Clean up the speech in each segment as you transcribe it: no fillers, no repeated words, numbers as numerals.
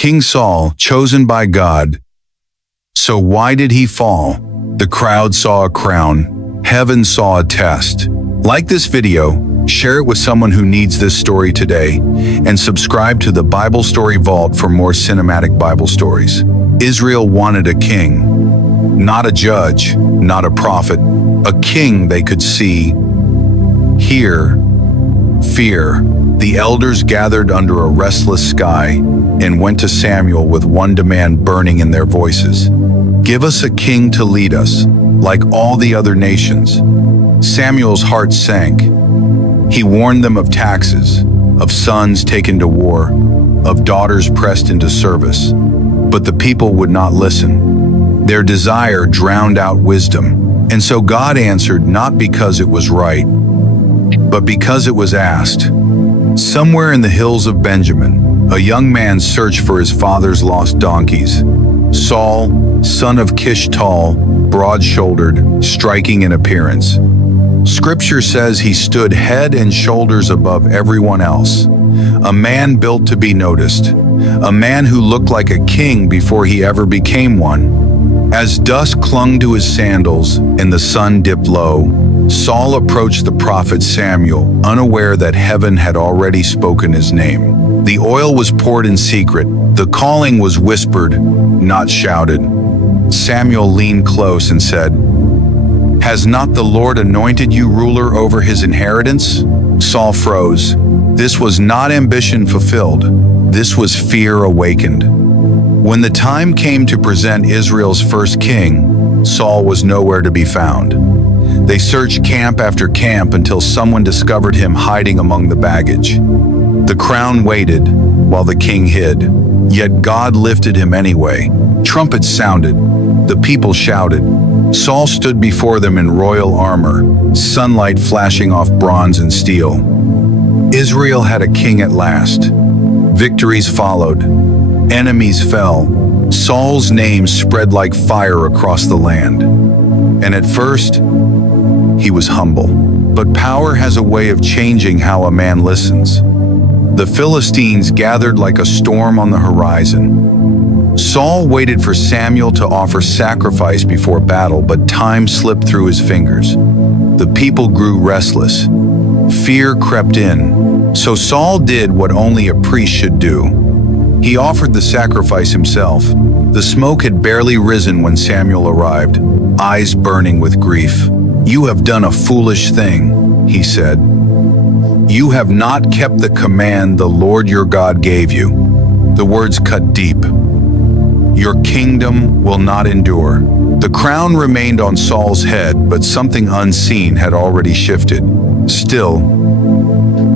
King Saul, chosen by God. So why did he fall? The crowd saw a crown. Heaven saw a test. Like this video, share it with someone who needs this story today, and subscribe to the Bible Story Vault for more cinematic Bible stories. Israel wanted a king, not a judge, not a prophet, a king they could see, hear, fear. The elders gathered under a restless sky and went to Samuel with one demand burning in their voices. Give us a king to lead us, like all the other nations. Samuel's heart sank. He warned them of taxes, of sons taken to war, of daughters pressed into service. But the people would not listen. Their desire drowned out wisdom. And so God answered not because it was right, but because it was asked. Somewhere in the hills of Benjamin, a young man searched for his father's lost donkeys. Saul, son of Kish, tall, broad-shouldered, striking in appearance. Scripture says he stood head and shoulders above everyone else. A man built to be noticed. A man who looked like a king before he ever became one. As dusk clung to his sandals and the sun dipped low, Saul approached the prophet Samuel, unaware that heaven had already spoken his name. The oil was poured in secret. The calling was whispered, not shouted. Samuel leaned close and said, "Has not the Lord anointed you ruler over his inheritance?" Saul froze. This was not ambition fulfilled. This was fear awakened. When the time came to present Israel's first king, Saul was nowhere to be found. They searched camp after camp until someone discovered him hiding among the baggage. The crown waited while the king hid, yet God lifted him anyway. Trumpets sounded. The people shouted. Saul stood before them in royal armor, sunlight flashing off bronze and steel. Israel had a king at last. Victories followed. Enemies fell. Saul's name spread like fire across the land. And at first, he was humble. But power has a way of changing how a man listens. The Philistines gathered like a storm on the horizon. Saul waited for Samuel to offer sacrifice before battle, but time slipped through his fingers. The people grew restless. Fear crept in. So Saul did what only a priest should do. He offered the sacrifice himself. The smoke had barely risen when Samuel arrived, eyes burning with grief. "You have done a foolish thing," he said. "You have not kept the command the Lord your God gave you." The words cut deep. "Your kingdom will not endure." The crown remained on Saul's head, but something unseen had already shifted. Still,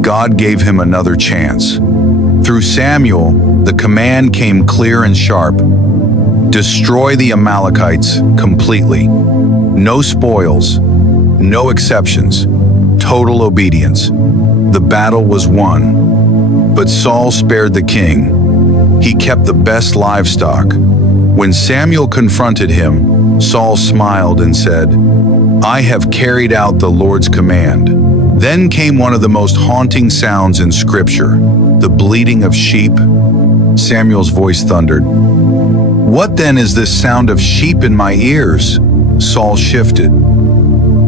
God gave him another chance. Through Samuel, the command came clear and sharp. Destroy the Amalekites completely. No spoils, no exceptions, total obedience. The battle was won. But Saul spared the king. He kept the best livestock. When Samuel confronted him, Saul smiled and said, "I have carried out the Lord's command." Then came one of the most haunting sounds in Scripture, the bleating of sheep. Samuel's voice thundered. "What then is this sound of sheep in my ears?" Saul shifted,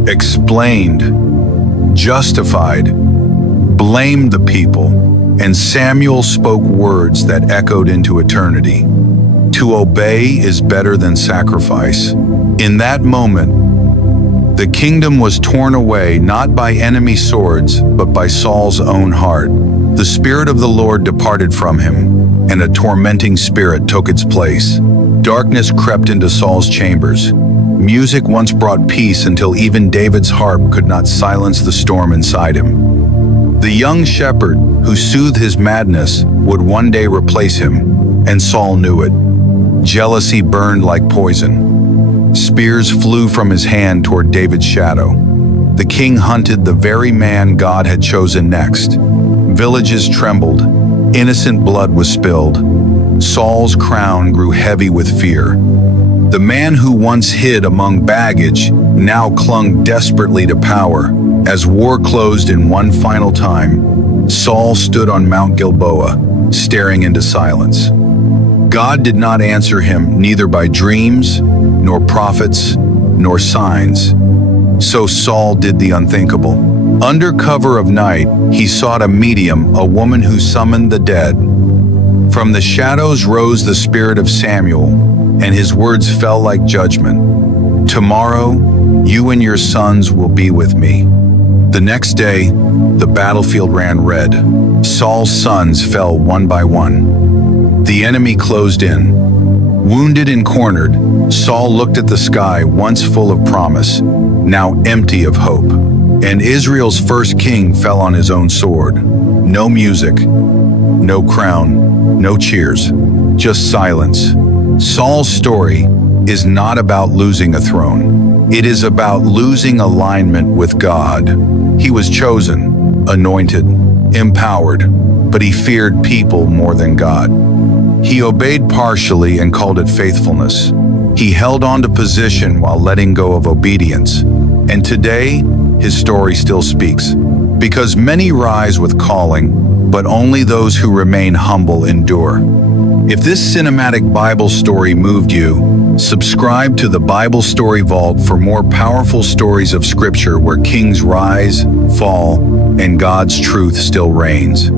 explained, justified, blamed the people, and Samuel spoke words that echoed into eternity. To obey is better than sacrifice. In that moment, the kingdom was torn away not by enemy swords, but by Saul's own heart. The Spirit of the Lord departed from him, and a tormenting spirit took its place. Darkness crept into Saul's chambers. Music once brought peace until even David's harp could not silence the storm inside him. The young shepherd who soothed his madness would one day replace him, and Saul knew it. Jealousy burned like poison. Spears flew from his hand toward David's shadow. The king hunted the very man God had chosen next. Villages trembled. Innocent blood was spilled. Saul's crown grew heavy with fear. The man who once hid among baggage now clung desperately to power. As war closed in one final time, Saul stood on Mount Gilboa, staring into silence. God did not answer him neither by dreams, nor prophets, nor signs. So Saul did the unthinkable. Under cover of night, he sought a medium, a woman who summoned the dead. From the shadows rose the spirit of Samuel, and his words fell like judgment. Tomorrow, you and your sons will be with me. The next day, the battlefield ran red. Saul's sons fell one by one. The enemy closed in. Wounded and cornered, Saul looked at the sky, once full of promise, now empty of hope. And Israel's first king fell on his own sword. No music, no crown, no cheers, just silence. Saul's story is not about losing a throne. It is about losing alignment with God. He was chosen, anointed, empowered, but he feared people more than God. He obeyed partially and called it faithfulness. He held on to position while letting go of obedience. And today, his story still speaks. Because many rise with calling, but only those who remain humble endure. If this cinematic Bible story moved you, subscribe to the Bible Story Vault for more powerful stories of Scripture where kings rise, fall, and God's truth still reigns.